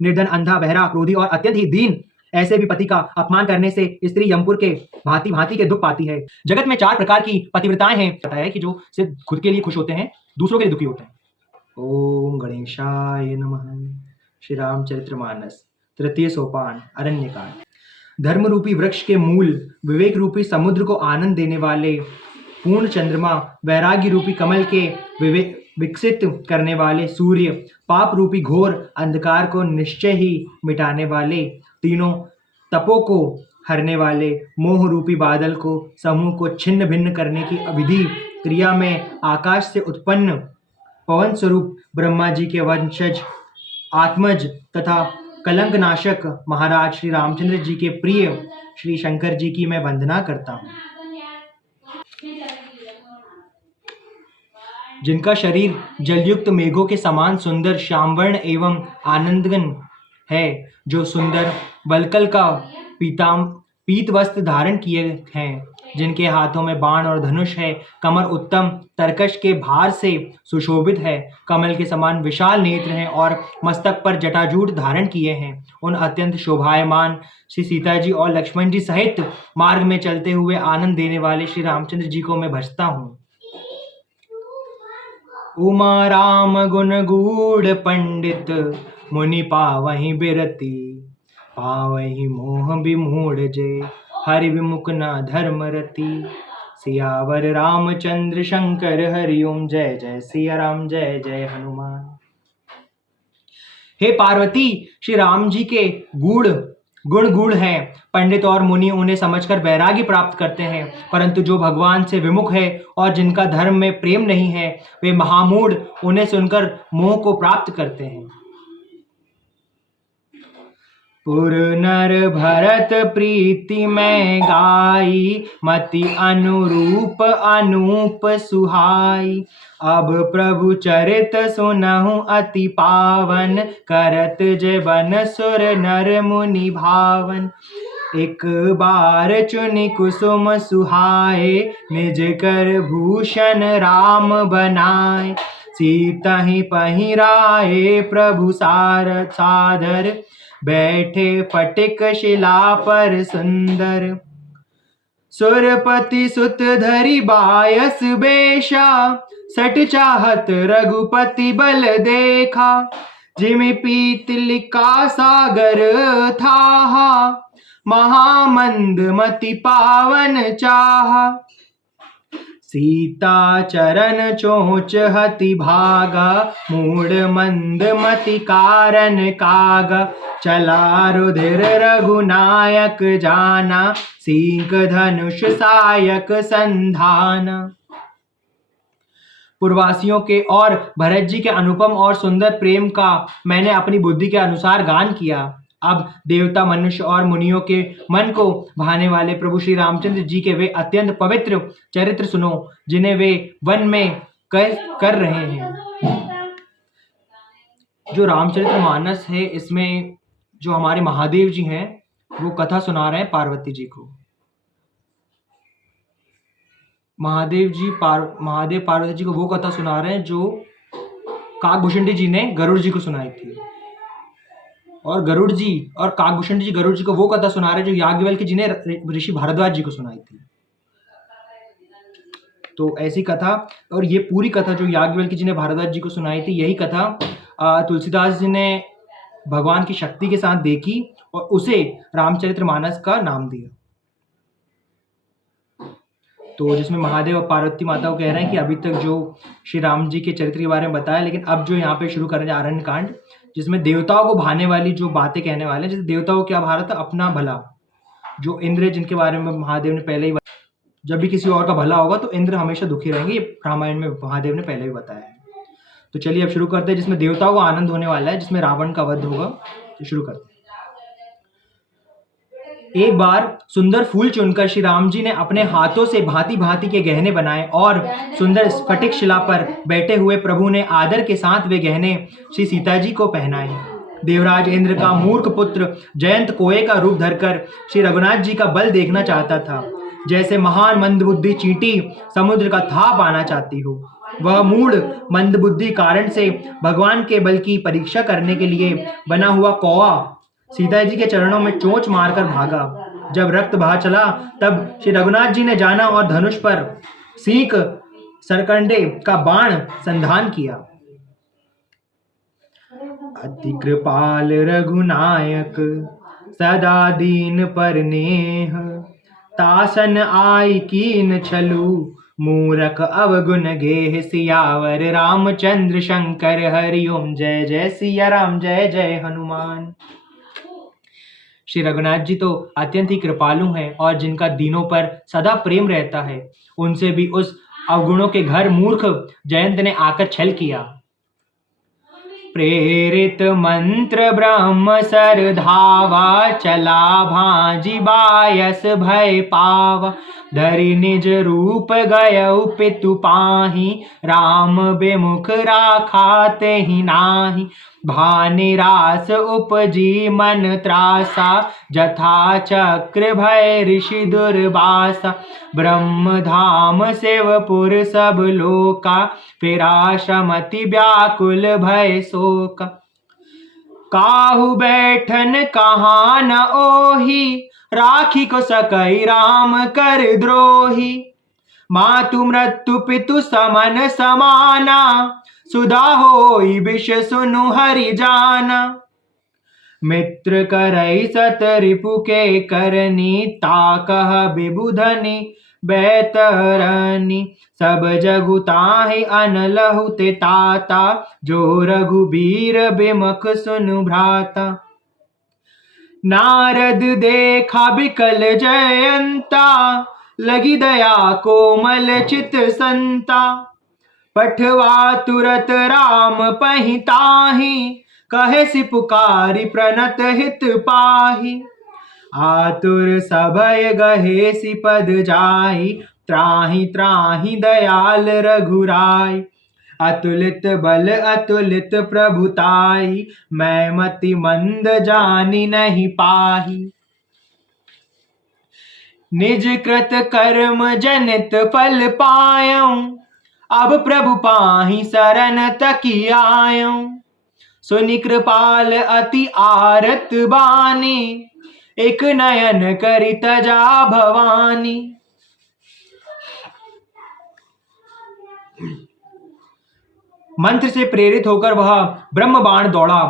निर्धन, अंधा, बहरा, क्रोधी और अत्यंत ही दीन ऐसे भी पति का अपमान करने से स्त्री यमपुर के भांति भांति के दुख पाती है। जगत में 4 प्रकार की पतिव्रताएं हैं। पता है कि जो सिर्फ खुद के लिए खुश होते हैं, दूसरों के लिए दुखी होते हैं। ओम गणेशाय नमः। श्री रामचरितमानस, तृतीय सोपान, अरण्यकांड। धर्म रूपी वृक्ष के मूल, विवेक रूपी समुद्र को आनंद देने वाले पूर्ण चंद्रमा, वैराग्य रूपी कमल के विकसित करने वाले सूर्य, पाप रूपी घोर अंधकार को निश्चय ही मिटाने वाले, तीनों तपों को हरने वाले, मोह रूपी बादल को समूह को छिन्न भिन्न करने की अविधि क्रिया में आकाश से उत्पन्न पवन स्वरूप ब्रह्मा जी के वंशज आत्मज तथा कलंक नाशक महाराज श्री रामचंद्र जी के प्रिय श्री शंकर जी की मैं वंदना करता हूँ, जिनका शरीर जलयुक्त मेघों के समान सुंदर श्यामवर्ण एवं आनंदघन है, जो सुंदर वल्कल का पीत वस्त्र धारण किए हैं, जिनके हाथों में बाण और धनुष है, कमर उत्तम तरकश के भार से सुशोभित है, कमल के समान विशाल नेत्र हैं और मस्तक पर जटाजूट धारण किए हैं। उन अत्यंत शोभायमान श्री सीता जी और लक्ष्मण जी सहित मार्ग में चलते हुए आनंद देने वाले श्री रामचंद्र जी को मैं भजता हूँ। उमा राम गुण गूढ़ पंडित, मुनि पावहि बिरति, पावहि मोह विमूढ़ जे, हरि विमुख न धर्म रति। सियावर रामचंद्र शंकर हरिओम, जय जय सिया राम, जय जय हनुमान। हे पार्वती, श्री राम जी के गुण गूढ़ हैं। पंडित और मुनि उन्हें समझकर वैराग्य प्राप्त करते हैं, परंतु जो भगवान से विमुख है और जिनका धर्म में प्रेम नहीं है, वे महामूढ़ उन्हें सुनकर मोह को प्राप्त करते हैं। पुर नर भरत प्रीति में गाई, मति अनुरूप अनूप सुहाई। अब प्रभु चरित सुनहु अति पावन, करत जेबन सुर नर मुनि भावन। एक बार चुनि कुसुम सुहाए, निज कर भूषण राम बनाए। सीता ही पहिराए प्रभु सादर, बैठे फटिक शिला पर सुंदर। सुरपति सुत धरि बायस बेशा, सट चाहत रघुपति बल देखा। जिमि पीतलिका सागर थाहा, महामंद मति पावन चाहा। सीता चरण चोंच हति भागा, मूढ़ मंद मति कारण कागा। चला रुधिर रघुनायक जाना, सींक धनुष सायक संधाना। पूर्ववासियों के और भरत जी के अनुपम और सुंदर प्रेम का मैंने अपनी बुद्धि के अनुसार गान किया। अब देवता, मनुष्य और मुनियों के मन को भाने वाले प्रभु श्री रामचंद्र जी के वे अत्यंत पवित्र चरित्र सुनो, जिन्हें वे वन में कर रहे हैं। जो रामचरितमानस है, इसमें जो हमारे महादेव जी हैं वो कथा सुना रहे हैं पार्वती जी को। महादेव पार्वती जी को वो कथा सुना रहे हैं जो काकभूषण जी ने गरुड़ जी को सुनाई थी, और गरुड़ जी और काकभूषण जी गरुड़ जी को वो कथा सुना रहे हैं जो याज्ञवल्क्य जी ने ऋषि भारद्वाज जी को सुनाई थी। तो ऐसी कथा, और ये पूरी कथा जो याज्ञवल्क्य जी ने भारद्वाज जी को सुनाई थी, यही कथा तुलसीदास जी ने भगवान की शक्ति के साथ देखी और उसे रामचरितमानस का नाम दिया। तो जिसमें महादेव और पार्वती माता को कह रहे हैं कि अभी तक जो श्री राम जी के चरित्र के बारे में बताया, लेकिन अब जो यहाँ पे शुरू कर रहे हैं अरण्य कांड, जिसमें देवताओं को भाने वाली जो बातें कहने वाले हैं। जैसे देवताओं को क्या भा रहा था? अपना भला। जो इंद्र, जिनके बारे में महादेव ने पहले ही, जब भी किसी और का भला होगा तो इंद्र हमेशा दुखी रहेंगे, ये रामायण में महादेव ने पहले ही बताया है। तो चलिए अब शुरू करते हैं, जिसमें देवताओं को आनंद होने वाला है, जिसमें रावण का वध होगा। तो शुरू करते हैं। एक बार सुंदर फूल चुनकर श्री राम जी ने अपने हाथों से भांति भांति के गहने बनाए और सुंदर स्फटिक शिला पर बैठे हुए प्रभु ने आदर के साथ वे गहने श्री सीता जी को पहनाए। देवराज इंद्र का मूर्ख पुत्र जयंत कोये का रूप धरकर श्री रघुनाथ जी का बल देखना चाहता था, जैसे महान मंदबुद्धि चींटी समुद्र का था पाना चाहती हो। वह मूढ़ मंदबुद्धि कारण से भगवान के बल की परीक्षा करने के लिए बना हुआ कौआ सीता जी के चरणों में चोंच मारकर भागा। जब रक्त बहा चला तब श्री रघुनाथ जी ने जाना और धनुष पर सीख सरकंडे का बाण संधान किया। अति कृपाल रघुनायक सदा दीन पर नेह, तासन आई कीन छलू मूरख अवगुण गेह। सियावर रामचंद्र शंकर हरिओम। जय जय सिया राम, जय जय हनुमान। श्री रघुनाथ जी तो अत्यंत ही कृपालु हैं और जिनका दीनों पर सदा प्रेम रहता है, उनसे भी उस अवगुणों के घर मूर्ख जयंत ने आकर छल किया। प्रेरित मंत्र ब्रह्म सर धावा, चला भांजी बायस भय पावा। धरि निज रूप गयउ पितु पाहि, राम बेमुख राखा तेहि नाही। भानिरास उपजी मन त्रासा, जथा चक्र भय ऋषि दुर्वासा। ब्रह्म धाम शिवपुर सब लोका, फिरा शमति व्याकुल भय शोका। काहू बैठन कहाँ न ओही, राखी को सकई राम कर द्रोही। मातु मृत्यु पितु समन समाना, सुधा होई विष सुनु हरि जाना। मित्र करई सत रिपु के करनी, ताकह विबुधनि बैतरनी। सब जगु ताहि अनलहु ते ताता, जो रघुबीर बिमख सुनु भ्राता। नारद देखा बिकल जयंता, लगी दया कोमल चित संता। पठवा तुरत राम पहि ताहि, कहे सि पुकारी प्रणत हित पाहि। आतुर सभय गहे सि पद जाई, त्राहि त्राहि दयाल रघुराई। अतुलित बल अतुलित प्रभुताई, मैं मति मंद जानी नहीं पाही। निज कृत कर्म जनित फल पायऊं, अब प्रभु पाहि शरण तकी आयऊं। सुनि कृपाल अति आरत बानी, एक नयन करि तजा भवानी। मंत्र से प्रेरित होकर वह ब्रह्म बाण दौड़ा।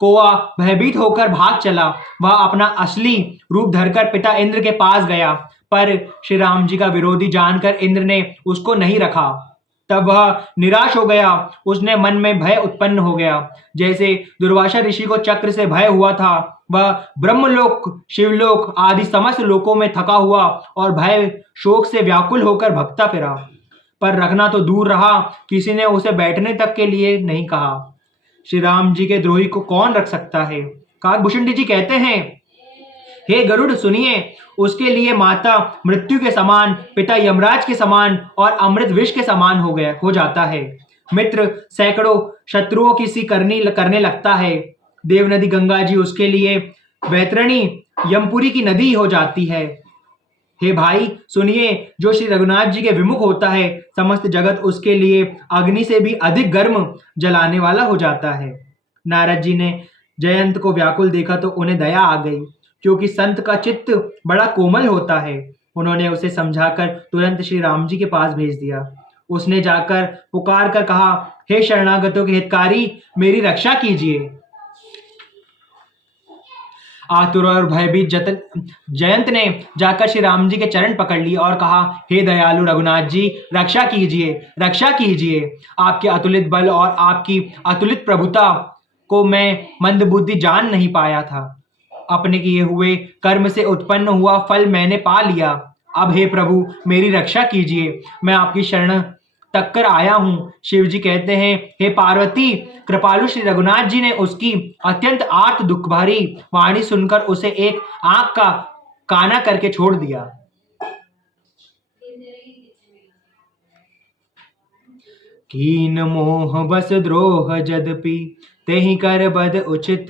कौआ भयभीत होकर भाग चला। वह अपना असली रूप धरकर पिता इंद्र के पास गया, पर श्री राम जी का विरोधी जानकर इंद्र ने उसको नहीं रखा। तब वह निराश हो गया। उसने मन में भय उत्पन्न हो गया। जैसे दुर्वासा ऋषि को चक्र से भय हुआ था, वह ब्रह्मलोक शिवलोक आदि समस्त लोकों में थका हुआ और भय शोक से व्याकुल होकर भटकता फिरा। पर रखना तो दूर रहा, किसी ने उसे बैठने तक के लिए नहीं कहा। श्री राम जी के द्रोही को कौन रख सकता है। काकभूषण जी कहते हैं, हे गरुड़ सुनिए, उसके लिए माता मृत्यु के समान, पिता यमराज के समान और अमृत विष के समान हो जाता है। मित्र सैकड़ों शत्रुओं की सी करने लगता है। देव नदी गंगा जी उसके लिए वैतरणी यमपुरी की नदी हो जाती है। हे भाई सुनिए, जो श्री रघुनाथ जी के विमुख होता है, समस्त जगत उसके लिए अग्नि से भी अधिक गर्म जलाने वाला हो जाता है। नारद जी ने जयंत को व्याकुल देखा तो उन्हें दया आ गई, क्योंकि संत का चित्त बड़ा कोमल होता है। उन्होंने उसे समझाकर तुरंत श्री राम जी के पास भेज दिया। उसने जाकर पुकार कर कहा, हे शरणागतों के हितकारी, मेरी रक्षा कीजिए। आतुर और भयभीत जयंत ने जाकर श्री राम जी के चरण पकड़ लिए और कहा, हे दयालु रघुनाथ जी, रक्षा कीजिए, रक्षा कीजिए। आपके अतुलित बल और आपकी अतुलित प्रभुता को मैं मंदबुद्धि जान नहीं पाया था। अपने किए हुए कर्म से उत्पन्न हुआ फल मैंने पा लिया। अब हे प्रभु मेरी रक्षा कीजिए, मैं आपकी शरण तक कर आया हूँ। शिव जी कहते हैं, हे पार्वती, कृपालु श्री रघुनाथ जी ने उसकी अत्यंत आर्त दुख भरी वाणी सुनकर उसे एक आंख का काना करके छोड़ दिया। कीन मोह बस द्रोह जदपि, तेहि कर बद उचित।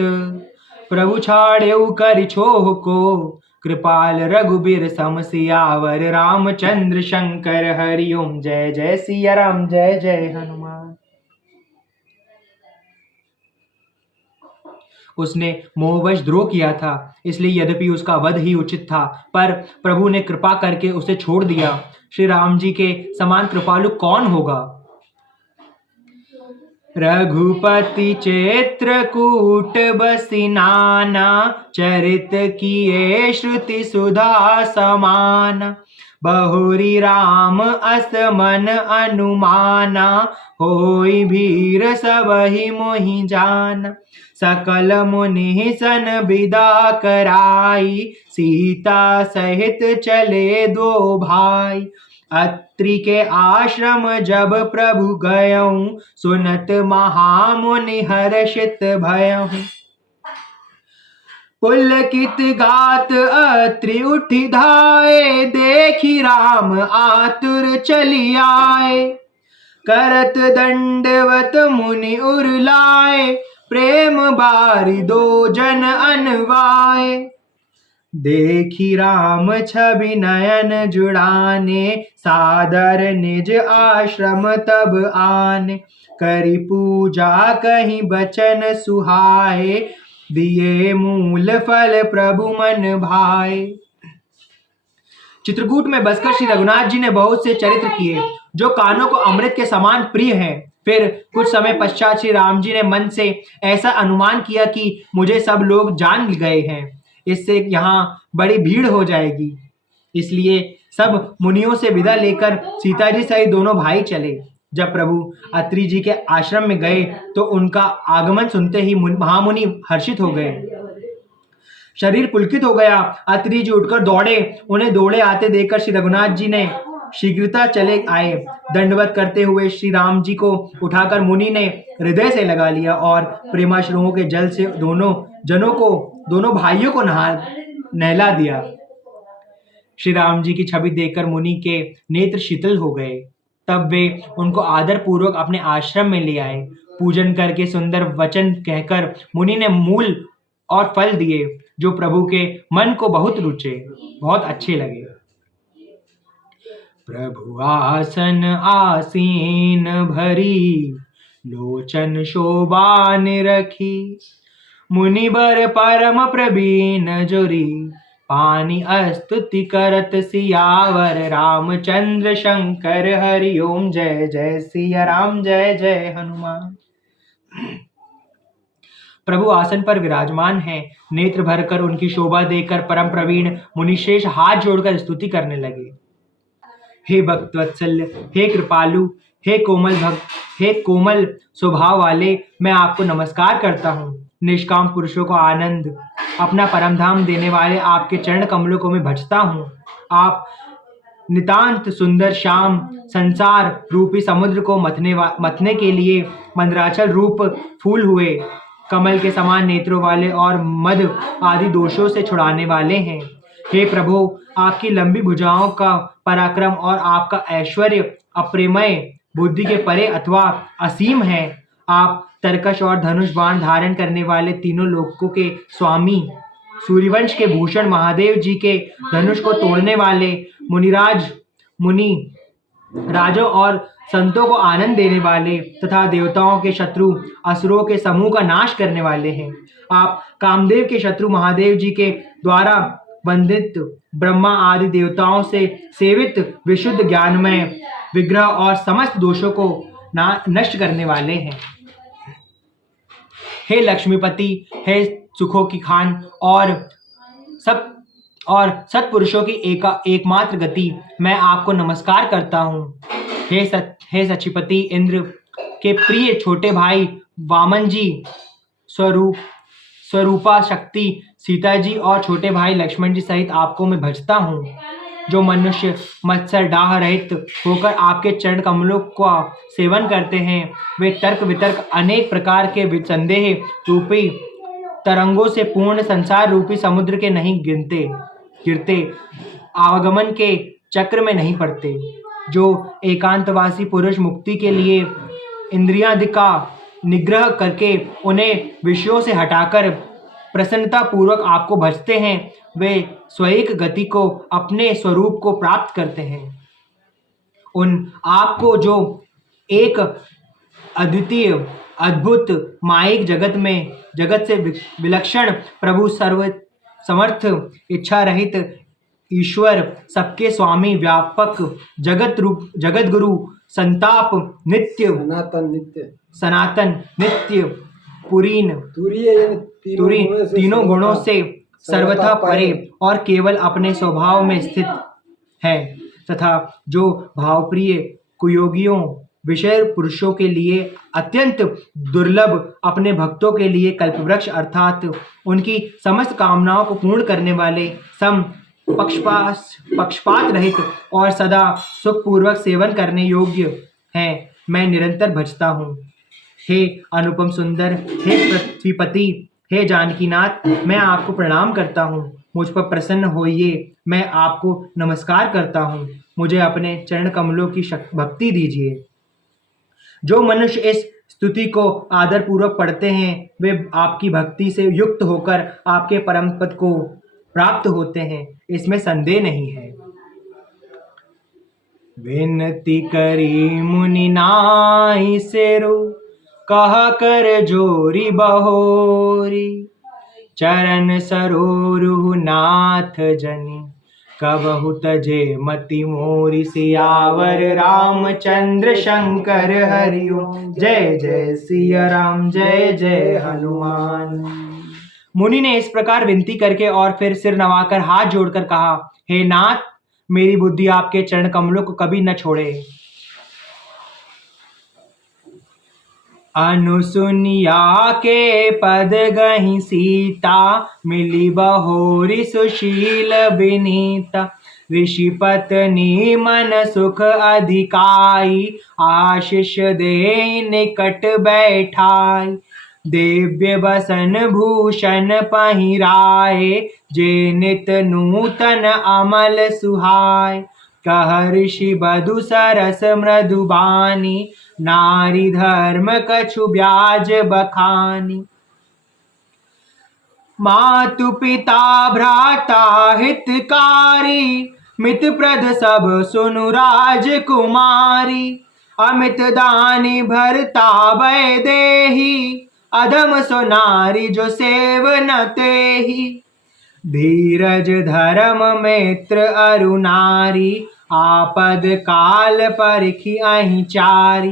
प्रभु छाड़ेउ कर छोह को, कृपाल रघुबीर सम सियावर रामचंद्र शंकर हरि ओम। जय जय सिया राम, जय जय हनुमान। उसने मोहवश द्रोह किया था, इसलिए यद्यपि उसका वध ही उचित था, पर प्रभु ने कृपा करके उसे छोड़ दिया। श्री राम जी के समान कृपालु कौन होगा। रघुपति चित्रकूट बसी नाना, चरित किए श्रुति सुधा समान। बहुरी राम असमन अनुमाना, होई भीर सबहि मोहि जान। सकल मुनि सन विदा कराई, सीता सहित चले दो भाई। अत्रि के आश्रम जब प्रभु गयऊँ, सुनत महामुनि हर्षित भयऊँ। पुलकित गात अत्रि उठि धाये, देखि राम आतुर चली आए। करत दंडवत मुनि उरलाए, प्रेम बारि दो जन अनवाए। देखी राम छवि नयन जुड़ाने, सादर निज आश्रम तब आने। करी पूजा कहीं बचन सुहाए, दिए मूल फल प्रभु मन भाए। चित्रकूट में बसकर श्री रघुनाथ जी ने बहुत से चरित्र किए, जो कानों को अमृत के समान प्रिय हैं। फिर कुछ समय पश्चात श्री राम जी ने मन से ऐसा अनुमान किया कि मुझे सब लोग जान गए हैं, इससे यहाँ बड़ी भीड़ हो जाएगी। इसलिए सब मुनियों से विदा लेकर सीता जी सहित दोनों भाई चले। जब प्रभु अत्रि जी के आश्रम में गए तो उनका आगमन सुनते ही महामुनि हर्षित हो गए, शरीर पुलकित हो गया। अत्रि जी उठकर दौड़े, उन्हें दौड़े आते देखकर श्री रघुनाथ जी ने शीघ्रता चले आए। दंडवत करते हुए श्री राम जी को उठाकर मुनि ने हृदय से लगा लिया और प्रेमाश्रुओं के जल से दोनों भाइयों को नहला दिया। श्री राम जी की छवि देखकर मुनि के नेत्र शीतल हो गए। तब वे उनको आदर पूर्वक अपने आश्रम में ले आए। पूजन करके सुंदर वचन कहकर मुनि ने मूल और फल दिए, जो प्रभु के मन को बहुत रुचे, बहुत अच्छे लगे। प्रभु आसन आसीन भरी, लोचन शोभा निरखी। मुनि बर परम प्रवीण जुरी, पानी स्तुति करत सियावर रामचंद्र शंकर हरि ओम। जय जय सिया राम, जय जय हनुमान। प्रभु आसन पर विराजमान हैं। नेत्र भरकर उनकी शोभा देखकर परम प्रवीण मुनिशेष हाथ जोड़कर स्तुति करने लगे। हे भक्त वत्सल्य, हे कृपालु, हे कोमल भक्त, हे कोमल स्वभाव वाले, मैं आपको नमस्कार करता हूँ। निष्काम पुरुषों को आनंद, अपना परम धाम देने वाले आपके चरण कमलों को मैं भजता हूँ। आप नितांत सुंदर श्याम, संसार रूपी समुद्र को मथने के लिए मंदराचल रूप फूल हुए, कमल के समान नेत्रों वाले और मद आदि दोषों से छुड़ाने वाले हैं। हे प्रभु, आपकी लंबी भुजाओं का पराक्रम और आपका ऐश्वर्य अप्रेमय, बुद्धि के परे अथवा असीम है। आप तरकश और धनुष बाण धारण करने वाले, तीनों लोकों के स्वामी, सूर्यवंश के भूषण, महादेव जी के धनुष को तोड़ने वाले, मुनि राजों और संतों को आनंद देने वाले तथा देवताओं के शत्रु असुरों के समूह का नाश करने वाले हैं। आप कामदेव के शत्रु महादेव जी के द्वारा वंदित ब्रह्मा आदि देवताओं से सेवित विशुद्ध ज्ञानमय विग्रह और समस्त दोषों को नष्ट करने वाले हैं। हे लक्ष्मीपति, हे सुखों की खान और सत्पुरुषों की एकमात्र गति, मैं आपको नमस्कार करता हूँ। हे सचिपति, इंद्र के प्रिय छोटे भाई वामन जी, स्वरूपा शक्ति सीता जी और छोटे भाई लक्ष्मण जी सहित आपको मैं भजता हूँ। जो मनुष्य मत्सर डाह रहित होकर आपके चरण कमलों का सेवन करते हैं, वे तर्क वितर्क अनेक प्रकार के संदेह रूपी तरंगों से पूर्ण संसार रूपी समुद्र के नहीं गिरते, आवागमन के चक्र में नहीं पड़ते। जो एकांतवासी पुरुष मुक्ति के लिए इंद्रियादि का निग्रह करके उन्हें विषयों से हटाकर प्रसन्नता पूर्वक आपको भजते हैं वे स्वैक गति को अपने स्वरूप को प्राप्त करते हैं। उन आपको जो एक अद्वितीय अद्भुत मायिक जगत से विलक्षण प्रभु सर्व समर्थ इच्छा रहित ईश्वर सबके स्वामी व्यापक जगत गुरु संताप नित्य सनातन नित्य पुरीन तीनों गुणों से सर्वथा परे और केवल अपने स्वभाव में स्थित है तथा जो भावप्रिय कुयोगियों विषय पुरुषों के लिए अत्यंत दुर्लभ अपने भक्तों के लिए कल्पवृक्ष अर्थात उनकी समस्त कामनाओं को पूर्ण करने वाले सम पक्षपात रहित और सदा सुखपूर्वक सेवन करने योग्य हैं, मैं निरंतर भजता हूँ। हे अनुपम सुंदर, हे पृथ्वीपति, हे जानकीनाथ, मैं आपको प्रणाम करता हूँ। मुझ पर प्रसन्न होइए, मैं आपको नमस्कार करता हूँ। मुझे अपने चरण कमलों की भक्ति दीजिए। जो मनुष्य इस स्तुति को आदर पूर्वक पढ़ते हैं वे आपकी भक्ति से युक्त होकर आपके परम पद को प्राप्त होते हैं, इसमें संदेह नहीं है। विनती करी मुनि नाई सेरो, कहा कर जोरी बहोरी, चरण सरोरु नाथ जनी, कबहु तजे मति मोरी, सियावर रामचंद्र शंकर हरिओम, जय जय सिया राम, जय जय हनुमान। मुनि ने इस प्रकार विनती करके और फिर सिर नवाकर हाथ जोड़कर कहा, हे नाथ, मेरी बुद्धि आपके चरण कमलों को कभी न छोड़े। अनुसुनिया के पद गहि सीता, मिली बहोरी सुशील विनीता, ऋषि पत्नी मन सुख अधिकाई, आशीष दे निकट बैठाई, दिव्य बसन भूषण पहिराए, जे नित नूतन अमल सुहाय, कह ऋषि बधु सरस मृदुबानी, नारी धर्म कछु ब्याज बखानी, मातु पिता भ्राता हितकारी, मित प्रद सब सुनु राजकुमारी, अमित दानी भरता भय देही, अधम सो नारी जो सेव न तेही, धीरज धर्म मित्र अरु नारी, आपद काल परिखि अहि चारी,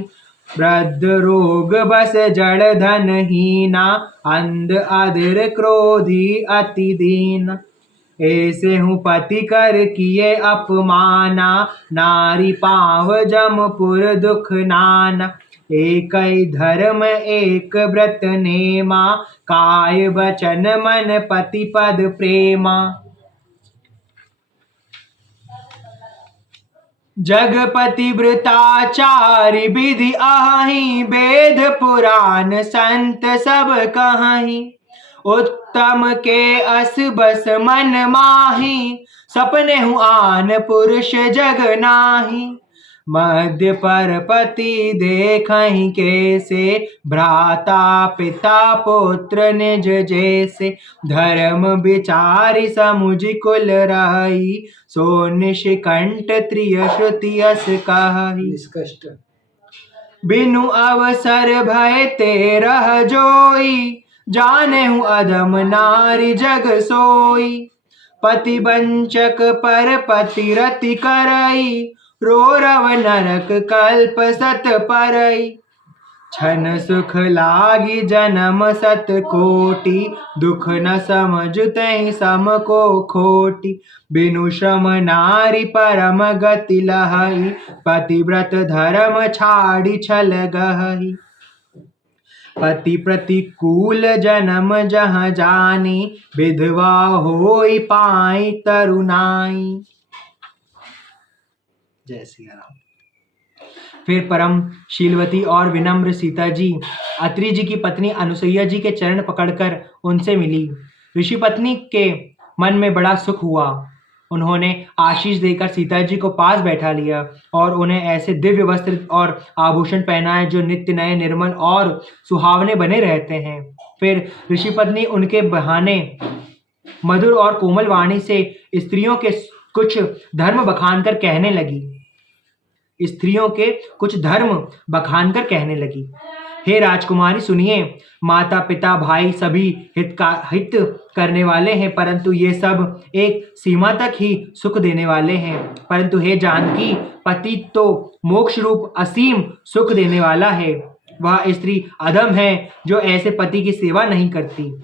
वृद्ध रोग बस जड़ धन हीना, अंध अधीर क्रोधी अति दीन, ऐसे हूँ पति कर किए अपमाना, नारी पाव जमपुर दुख नाना, एक धर्म एक व्रत नेमा, काय वचन मन पति पद प्रेमा, जगपति वृताचार्य विधि आहि, वेद पुराण संत सब कहि, उत्तम के अस बस मन माही, सपने हूँ आन पुरुष जग नाही, मध्य पर पति देखहि कैसे, भ्राता पिता पुत्र निज जैसे, धर्म विचारि समुझ कुल रही, सो निशिकंठ त्रिय श्रुति अस कहि, बिनु अवसर भय ते रह जोई, जाने हूँ अधम नारी जग सोई, पति वंचक पर पति रति करई, रोरव नरक कल्प सत परई, छन सुख लागी जन्म सत कोटि, दुख न समझते सम को खोटी, बिनु श्रम नारी परम गति लहई, पतिव्रत धर्म छाड़ी छल गहई, पति प्रतिकूल जन्म जहाँ जानी, विधवा होई पाई तरुणाई। जय श्री राम। फिर परम शीलवती और विनम्र सीता जी अत्रि जी की पत्नी अनुसुईया जी के चरण पकड़कर उनसे मिली। ऋषि पत्नी के मन में बड़ा सुख हुआ। उन्होंने आशीष देकर सीता जी को पास बैठा लिया और उन्हें ऐसे दिव्य वस्त्र और आभूषण पहनाए जो नित्य नए, निर्मल और सुहावने बने रहते हैं। फिर ऋषि पत्नी उनके बहाने मधुर और कोमल वाणी से स्त्रियों के कुछ धर्म बखानकर कहने लगी। हे राजकुमारी सुनिए, माता पिता भाई सभी हित करने वाले हैं, परंतु ये सब एक सीमा तक ही सुख देने वाले हैं। परंतु हे जानकी, पति तो मोक्ष रूप असीम सुख देने वाला है। वह स्त्री अधम है जो ऐसे पति की सेवा नहीं करती।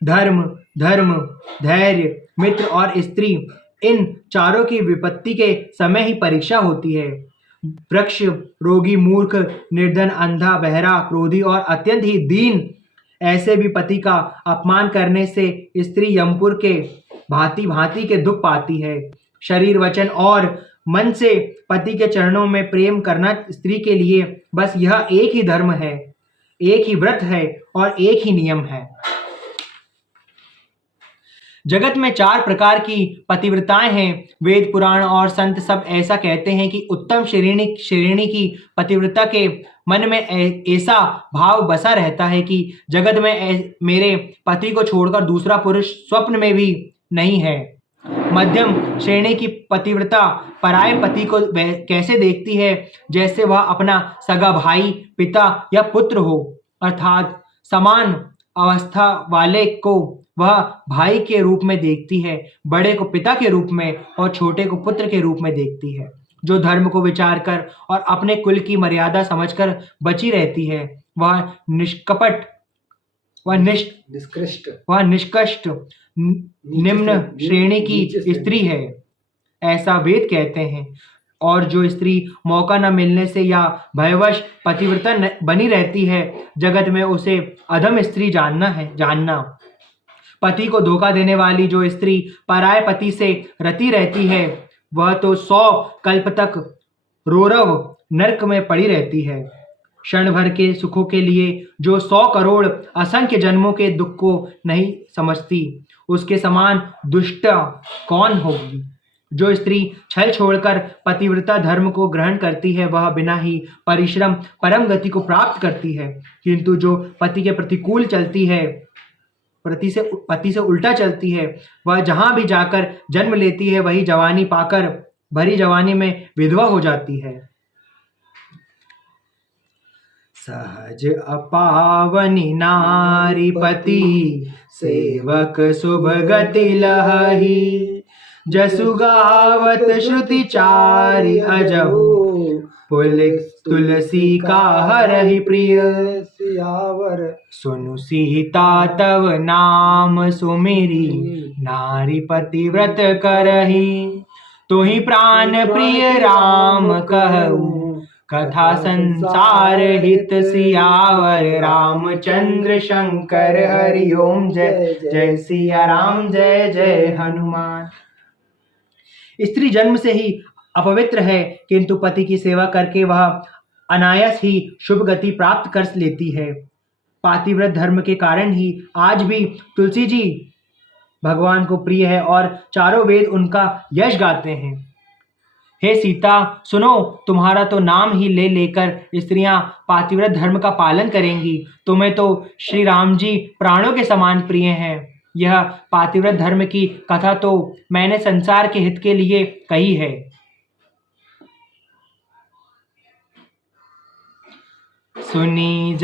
धर्म, धैर्य, मित्र और स्त्री, इन चारों की विपत्ति के समय ही परीक्षा होती है। वृक्ष, रोगी, मूर्ख, निर्धन, अंधा, बहरा, क्रोधी और अत्यंत ही दीन ऐसे भी पति का अपमान करने से स्त्री यमपुर के भांति भांति के दुख पाती है। शरीर, वचन और मन से पति के चरणों में प्रेम करना स्त्री के लिए बस यह एक ही धर्म है, एक ही व्रत है और एक ही नियम है। जगत में 4 प्रकार की पतिव्रताएं हैं। वेद, पुराण और संत सब ऐसा कहते हैं कि उत्तम श्रेणी की पतिव्रता के मन में ऐसा भाव बसा रहता है कि जगत में मेरे पति को छोड़कर दूसरा पुरुष स्वप्न में भी नहीं है। मध्यम श्रेणी की पतिव्रता पराये पति को कैसे देखती है, जैसे वह अपना सगा भाई, पिता या पुत्र हो, अर्थात समान अवस्था वाले को वह भाई के रूप में देखती है, बड़े को पिता के रूप में और छोटे को पुत्र के रूप में देखती है। जो धर्म को विचार कर और अपने कुल की मर्यादा समझकर बची रहती है, वह निष्कपट, वह निष्कष्ट निम्न श्रेणी की स्त्री है, ऐसा वेद कहते हैं। और जो स्त्री मौका न मिलने से या भयवश पतिव्रता बनी रहती है, जगत में उसे अधम स्त्री जानना। पति को धोखा देने वाली जो स्त्री पराये पति से रति रहती है, वह तो 100 कल्प तक रोरव नरक में पड़ी रहती है। क्षण भर के सुखों के लिए जो 100 करोड़ असंख्य जन्मों के दुख को नहीं समझती, उसके समान दुष्ट कौन होगी। जो स्त्री छल छोड़कर पतिव्रता धर्म को ग्रहण करती है, वह बिना ही परिश्रम परम गति को प्राप्त करती है। किंतु जो पति के प्रतिकूल चलती है, पति से उल्टा चलती है, वह जहां भी जाकर जन्म लेती है, वही जवानी पाकर भरी जवानी में विधवा हो जाती है। सहज अपावनी नारी पति सेवक शुभ गति लहही, जसु गावत श्रुति चारि अजहु, तुलसी का हरहि प्रिय सियावर, सुनु सीता तव नाम सुमिरी, नारी पतिव्रत करही, तुहि प्राण प्रिय राम कहू, कथा संसार हित सियावर, रामचंद्र शंकर हरि ओम, जय जय सिया राम, जय जय हनुमान। स्त्री जन्म से ही अपवित्र है, किंतु पति की सेवा करके वह अनायास ही शुभ गति प्राप्त कर लेती है। पातिव्रत धर्म के कारण ही आज भी तुलसी जी भगवान को प्रिय है और चारों वेद उनका यश गाते हैं। हे सीता सुनो, तुम्हारा तो नाम ही ले लेकर स्त्रियां पातिव्रत धर्म का पालन करेंगी। तुम्हें तो श्री राम जी प्राणों के समान प्रिय हैं। यह पातिव्रत धर्म की कथा तो मैंने संसार के हित के लिए कही है। सुनी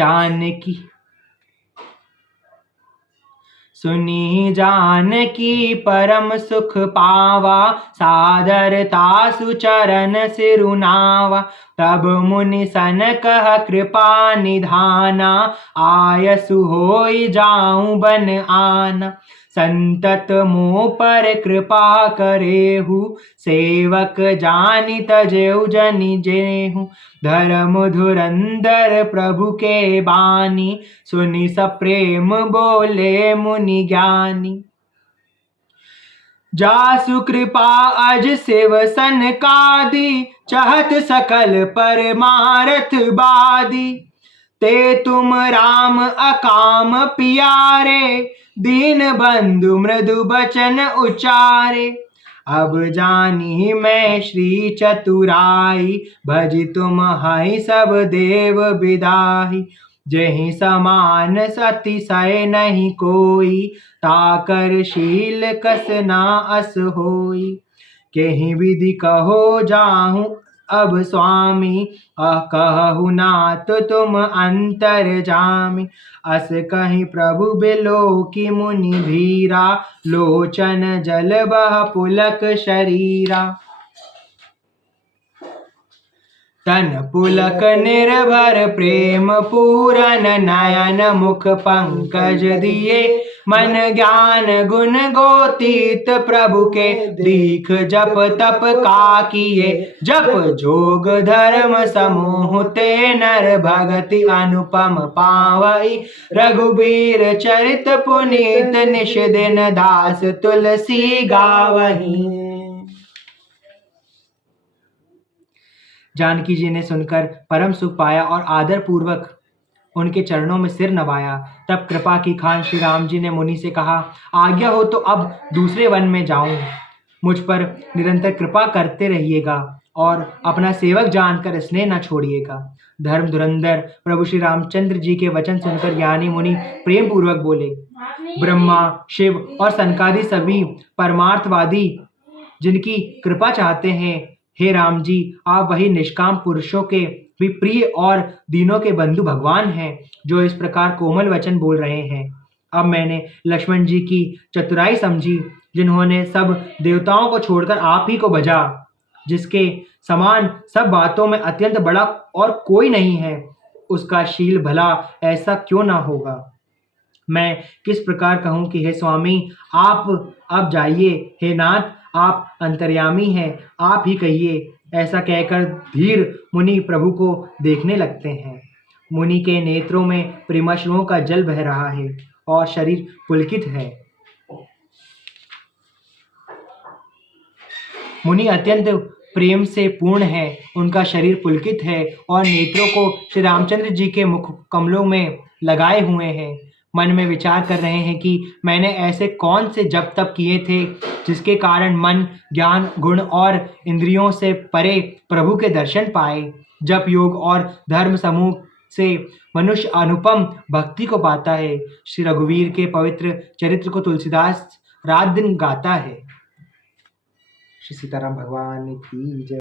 जानकी परम सुख पावा, सादरता सुचरण सिरुनावा, तब मुनि सन कह कृपा निधाना, आयसु होई जाऊं बन आना, संतत मोह पर कृपा करेहु, सेवक जानि तजेउ जनि जेहु, धर्म धुरंधर प्रभु के बानी, सुनि सप्रेम बोले मुनि ज्ञानी, जासु कृपा अज शिव सन कादी, चहत सकल परमारथ बादी, ते तुम राम अकाम पियारे, दीन बंधु मृदु बचन उचारे, अब जानी मैं श्री चतुराई, भज तुम हाई सब देव विदाई, जेहि समान सतिशय नहीं कोई, ताकर शील कस ना अस होई। केहि विधि कहो जाहूँ अब स्वामी, कहु नाथ तुम अंतर्जामी। अस कहीं प्रभु बिलो की मुनि धीरा, लोचन जल बह पुलक शरीरा। तन पुलक निर्भर प्रेम पूरन, नयन मुख पंकज दिए। मन ज्ञान गुण गोतीत प्रभु के, दीख जप तप का किए। जप जोग धर्म समूह ते, नर भगति अनुपम पावई। रघुबीर चरित पुनीत, निष दिन दास तुलसी गावही। जानकी जी ने सुनकर परम सुख पाया और आदर पूर्वक उनके चरणों में सिर नवाया। तब कृपा की खान श्री राम जी ने मुनि से कहा, आज्ञा हो तो अब दूसरे वन में जाऊं। मुझ पर निरंतर कृपा करते रहिएगा और अपना सेवक जानकर स्नेह न छोड़िएगा। धर्म धुरंधर प्रभु श्री रामचंद्र जी के वचन सुनकर ज्ञानी मुनि प्रेम पूर्वक बोले, ब्रह्मा शिव और सनकादि सभी परमार्थवादी जिनकी कृपा चाहते हैं, हे राम जी, आप वही निष्काम पुरुषों के भी प्रिय और दीनों के बंधु भगवान हैं, जो इस प्रकार कोमल वचन बोल रहे हैं। अब मैंने लक्ष्मण जी की चतुराई समझी, जिन्होंने सब देवताओं को छोड़कर आप ही को भजा। जिसके समान सब बातों में अत्यंत बड़ा और कोई नहीं है, उसका शील भला ऐसा क्यों ना होगा। मैं किस प्रकार कहूँ कि हे स्वामी, आप अब जाइए। हे नाथ, आप अंतर्यामी हैं, आप ही कहिए। ऐसा कहकर धीर मुनि प्रभु को देखने लगते हैं। मुनि के नेत्रों में प्रेमाश्रुओं का जल बह रहा है और शरीर पुलकित है। मुनि अत्यंत प्रेम से पूर्ण है, उनका शरीर पुलकित है और नेत्रों को श्री रामचंद्र जी के मुख कमलों में लगाए हुए हैं। मन में विचार कर रहे हैं कि मैंने ऐसे कौन से जप तप किए थे, जिसके कारण मन, ज्ञान, गुण और इंद्रियों से परे प्रभु के दर्शन पाए। जप योग और धर्म समूह से मनुष्य अनुपम भक्ति को पाता है। श्री रघुवीर के पवित्र चरित्र को तुलसीदास रात दिन गाता है। श्री सीताराम भगवान की जय।